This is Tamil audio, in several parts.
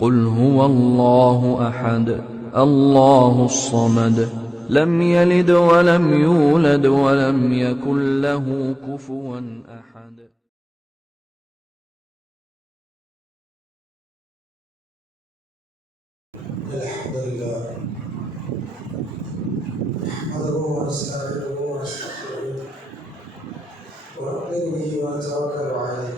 قل هو الله أحد الله الصمد. لم يلد ولم يولد ولم يكن له كفوا أحد. الحمد لله نحمده ونستعينه ونستغفره. ونؤمن به ونتوكل عليه.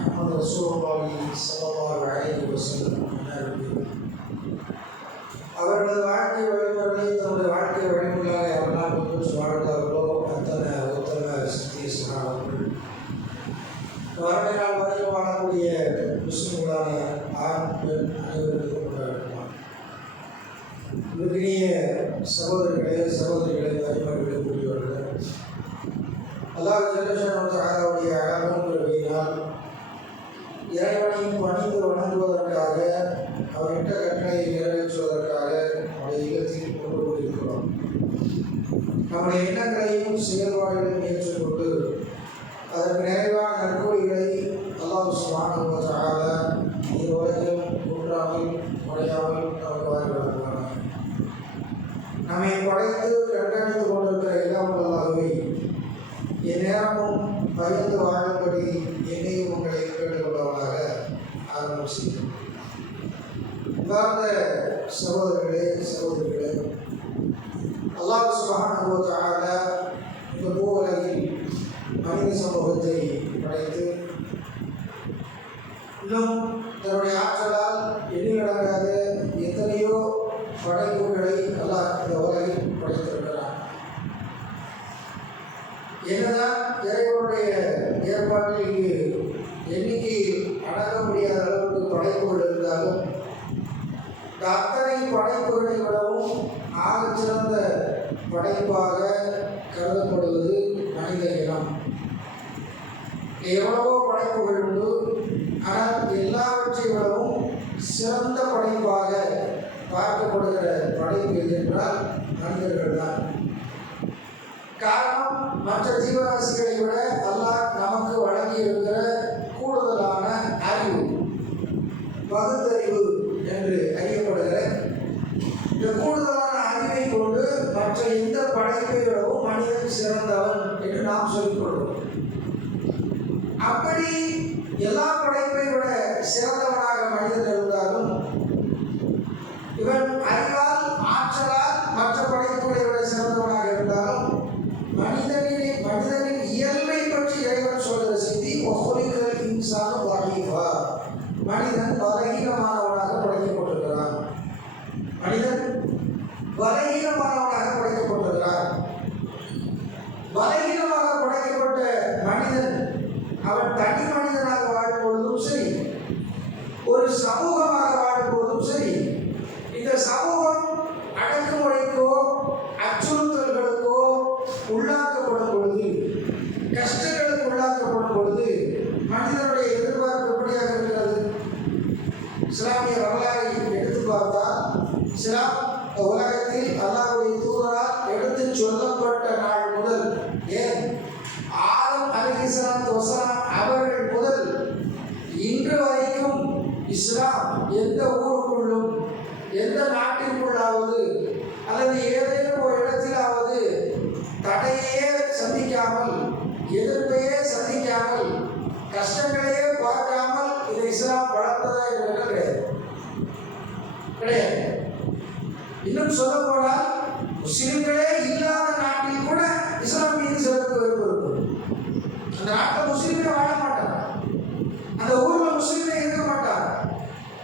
நபி முகமது ரசூலுல்லாஹி ஸல்லல்லாஹு அலைஹி வஸல்லம் அன்னாருக்கு அவர்களது வாழ்க்கை வழிமுறைகளை தன்னுடைய வாழ்க்கை வழிமுறையாக அவர்களால் முன்னேற்றி வாழ்ந்தார்களோ அத்தனை உத்தம சத்திய சகாவர்கள் வருட நாள் வரையில் வாழக்கூடிய முஸ்லிம்களான ஆண் பெண் அனைவருக்கும் கொண்டாடுவார் இவர்களைய சகோதரர்களே சகோதரிகளே அறிமுகர்களே கூடியவர்களே அல்லாஹ் ஜெகஷனுடைய அழகும் வருகையினால் இறைவனையும் பணிந்து வணங்குவதற்காக அவர்கிட்ட கட்டளையை நிறைவேற்றுவதற்காக நம்முடைய இல்லத்தில் கொண்டு கொண்டிருக்கிறோம் நம்முடைய எண்ணங்களையும் செயல்பாடுகளையும் ஏற்றுக்கொண்டு அதற்கு நிறைவான நற்கூலிகளை அல்லாஹ் சுபானுவதாக எல்லாரும் நேரமும் பகிர்ந்து வாழும்படி என்னையும் உங்களை கேட்டுக்கொள்ளவனாக ஆரம்பம் செய்யும் சகோதரர்களே சகோதரிகளே அல்லாஹ் சுபஹானுவதாக இந்த பூவுலகில் மனித சமூகத்தை படைத்து இன்னும் தன்னுடைய ஆற்றலால் எண்ணிலடங்காத எத்தனையோ படைப்பு அல்லாஹ் இந்த உலகில் படைத்திருக்கிறார் என்னதான் இறைவனுடைய ஏற்பாட்டில் இங்கு எண்ணிக்கை அடங்க முடியாத அளவுக்கு படைப்புகள் இருந்தாலும் இந்த அத்தனை படைப்புகளை விடவும் ஆக சிறந்த படைப்பாக கருதப்படுவது மனித இனம். எவ்வளவோ படைப்புகள் உண்டு. ஆனால் எல்லாவற்றை விடவும் சிறந்த படைப்பாக பார்க்கப்படுகிற படைப்பு என்றால் மனிதர்கள் தான் காரணம் மற்ற ஜீவராசிகளை விட அல்லாஹ் நமக்கு வழங்கி இருக்கிற கூடுதலான அறிவு. பகுத்தறிவு இந்த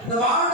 இந்த மாவட்டத்தில்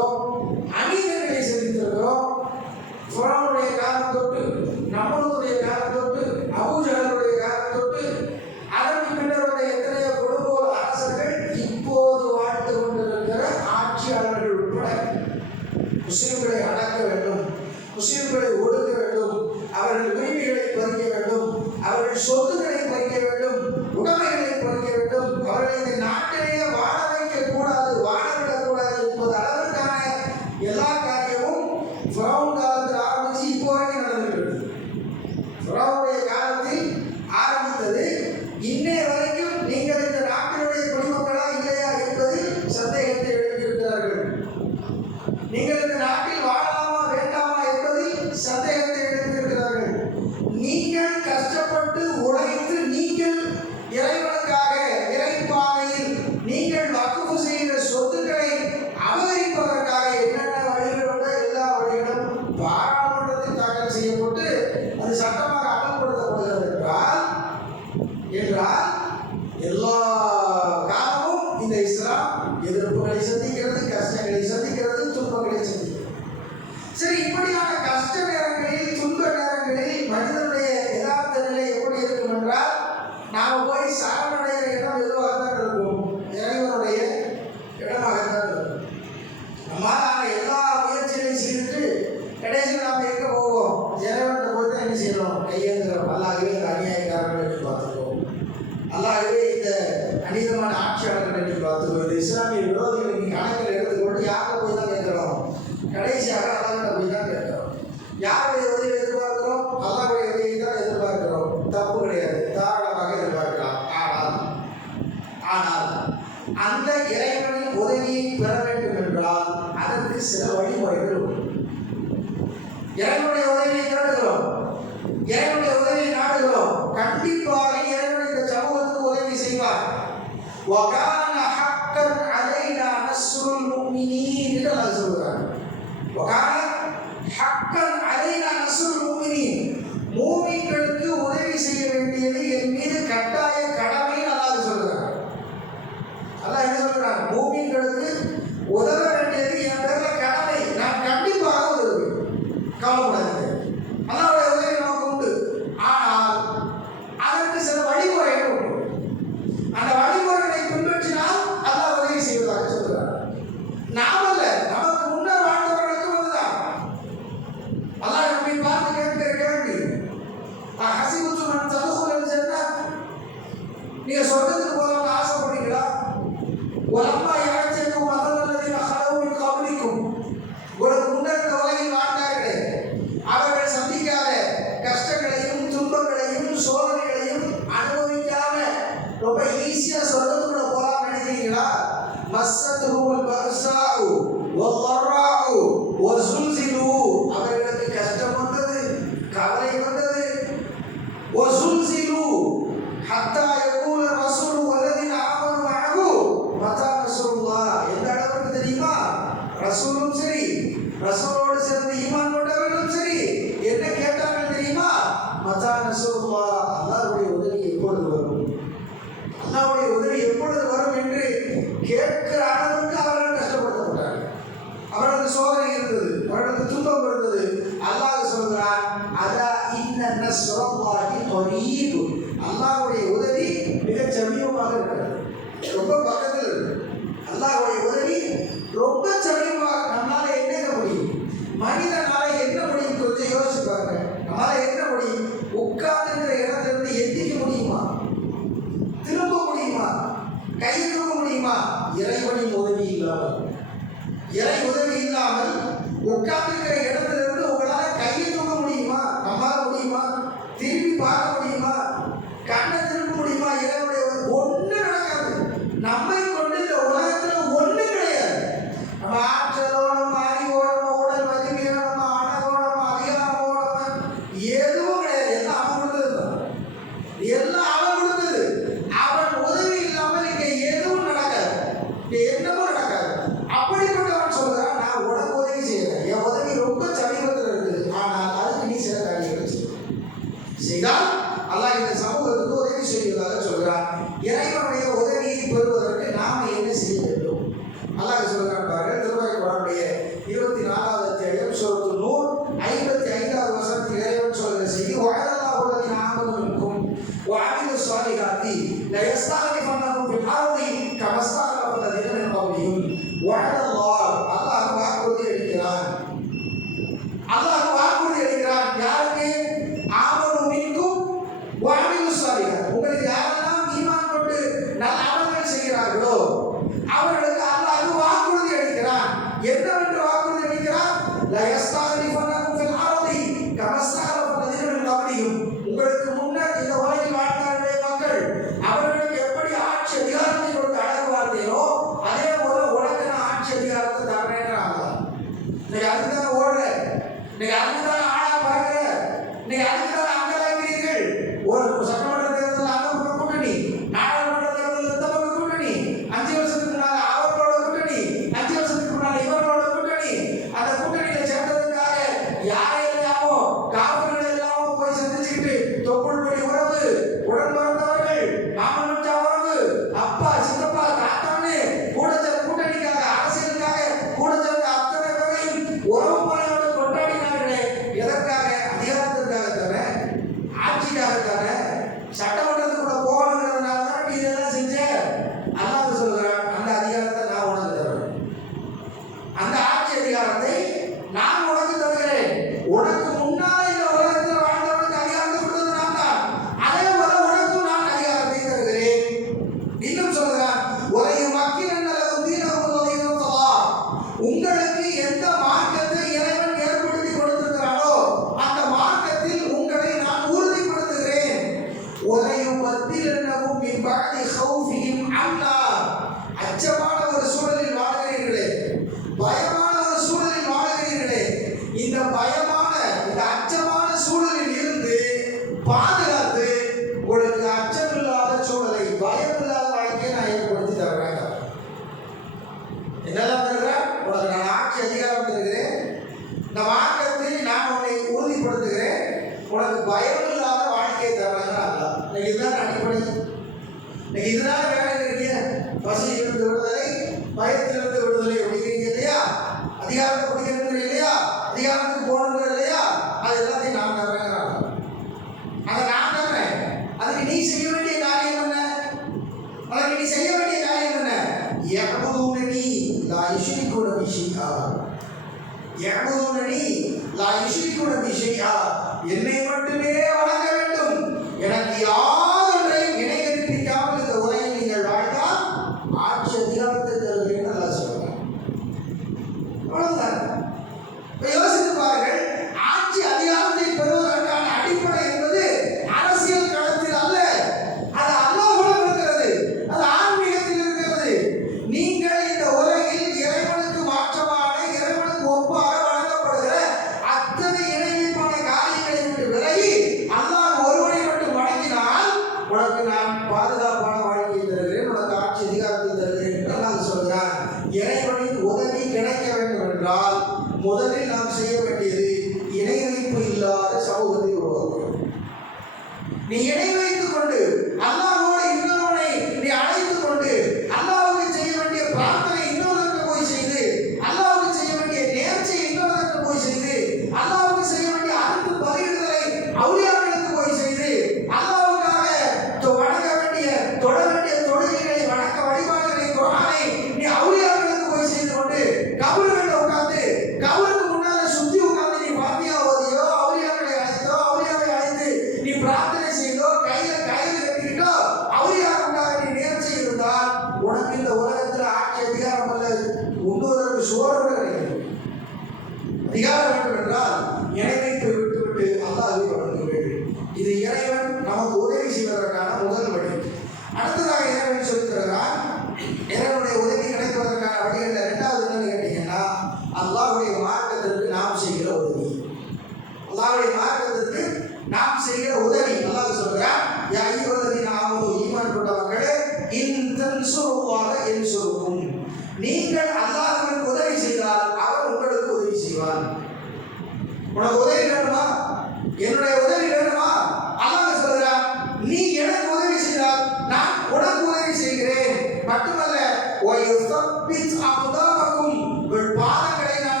உங்கள் பாதங்களை நான்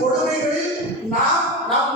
கொடுமைகளில் நாம் நம்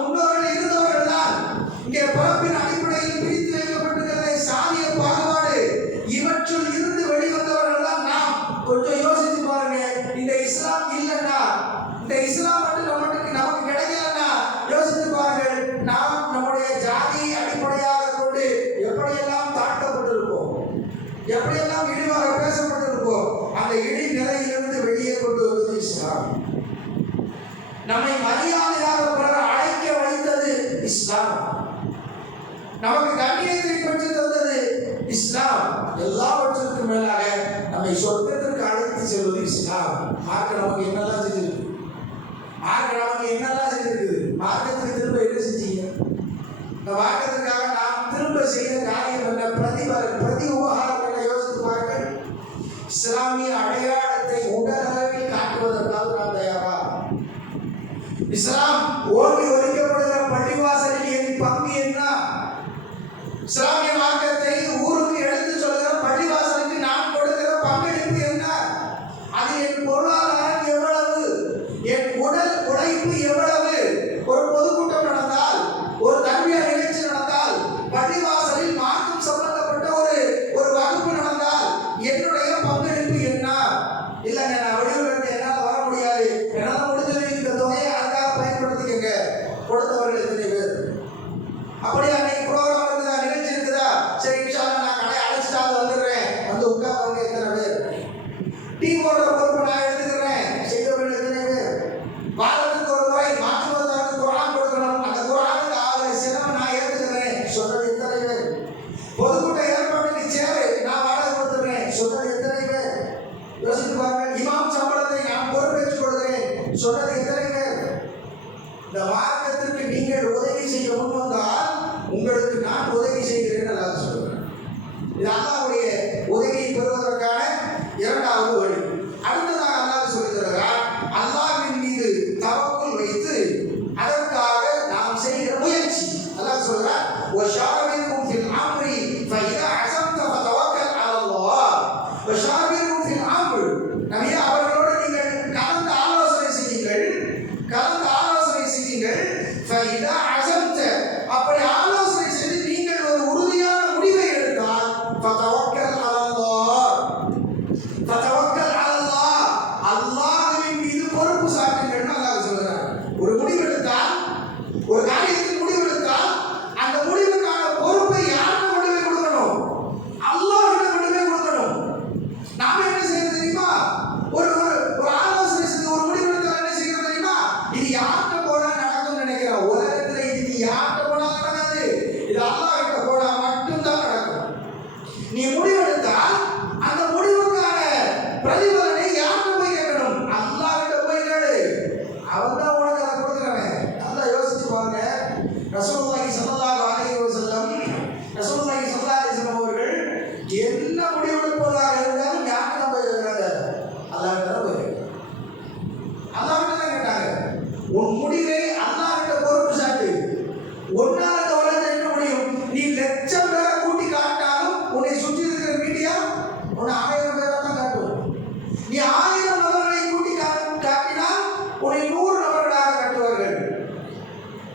இஸ்லாமிய அடையாளத்தை உணரவில் காட்டுவதற்காக நாம் தயாரா இஸ்லாம்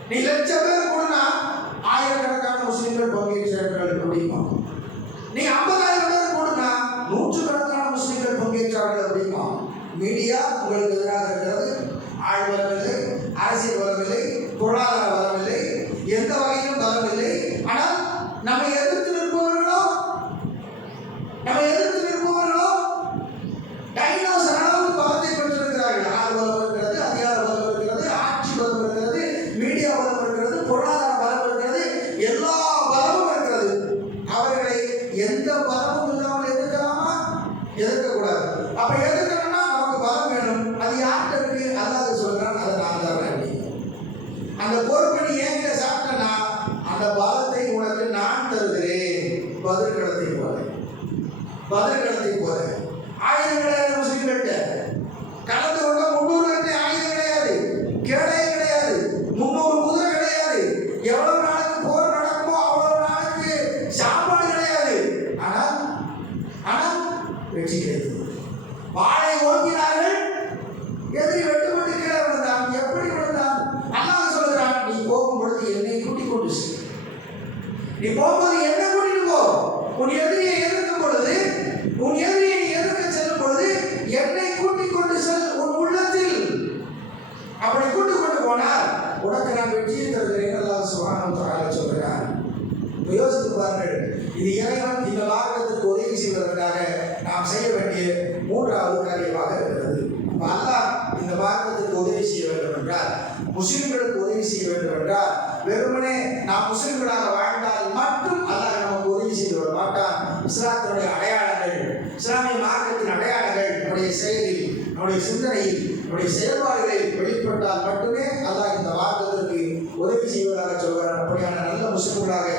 你能加班 மதுரை கடத்தி போது ஆயிரக்கணக்கான முஸ்லீம்கள்ட்ட கலந்து கொண்ட முன்னூறு நம்முடைய செயல்பாடுகளை வெளிப்பட்டால் மட்டுமே அல்லாஹ் இந்த மார்க்கத்திற்கு உதவி செய்வதாக சொல்கிறார். அப்படியான நல்ல முஸ்லிம்களாக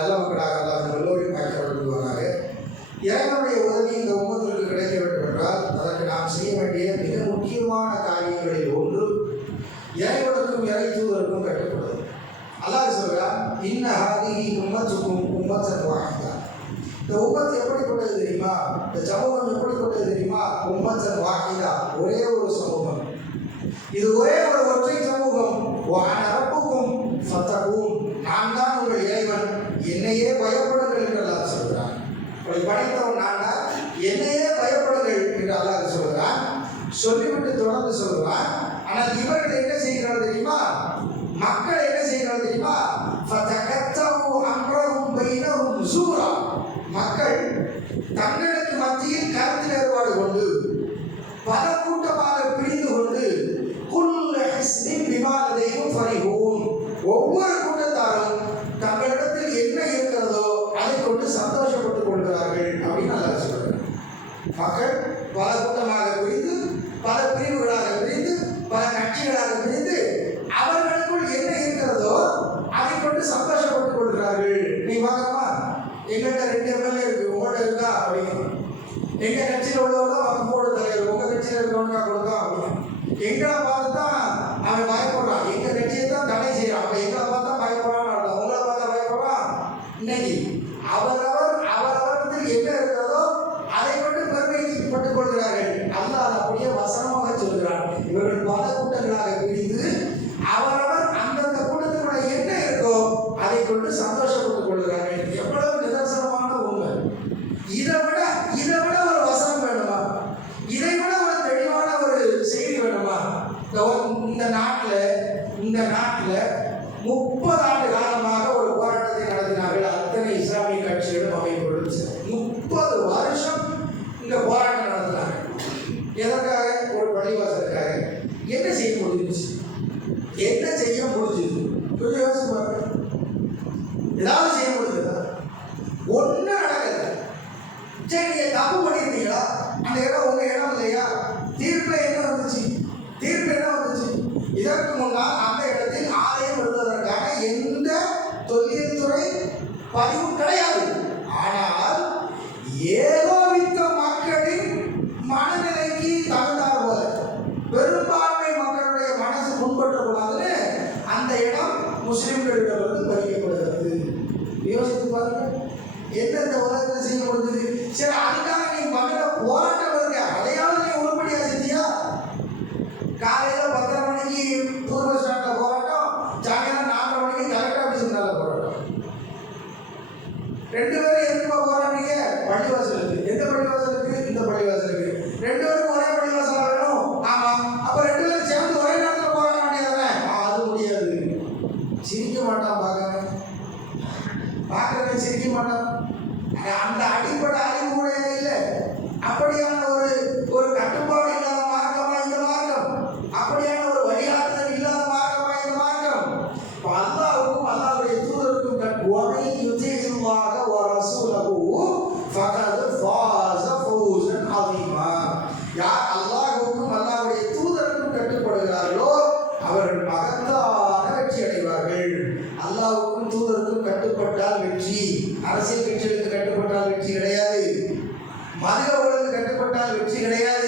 நல்லவர்களாக அல்லாத எல்லோரையும் பயன்படுத்துவாராக இறைவனுடைய உதவி இந்த உமத்திற்கு கிடைக்க வேண்டும் என்றால் அதற்கு நாம் செய்ய வேண்டிய மிக முக்கியமான காரியங்களில் ஒன்று இறைவனுக்கும் இறை தூதருக்கும் கட்டுப்படுது அல்லாஹ் சொல்கிறார் இன்னஹாதி உம்மத்துக்கும் உம்மத்தன் வாங்கிதான் இந்த உம்மத்து எப்படிப்பட்டது தெரியுமா? இந்த சமூகம் எப்படிப்பட்டது தெரியுமா? உம்மத்தன் வாங்கி ठाकर द्वारा Saya nak dengar? மதுரவுகளுக்கு கட்டுப்பட்டால் வெற்றி கிடையாது.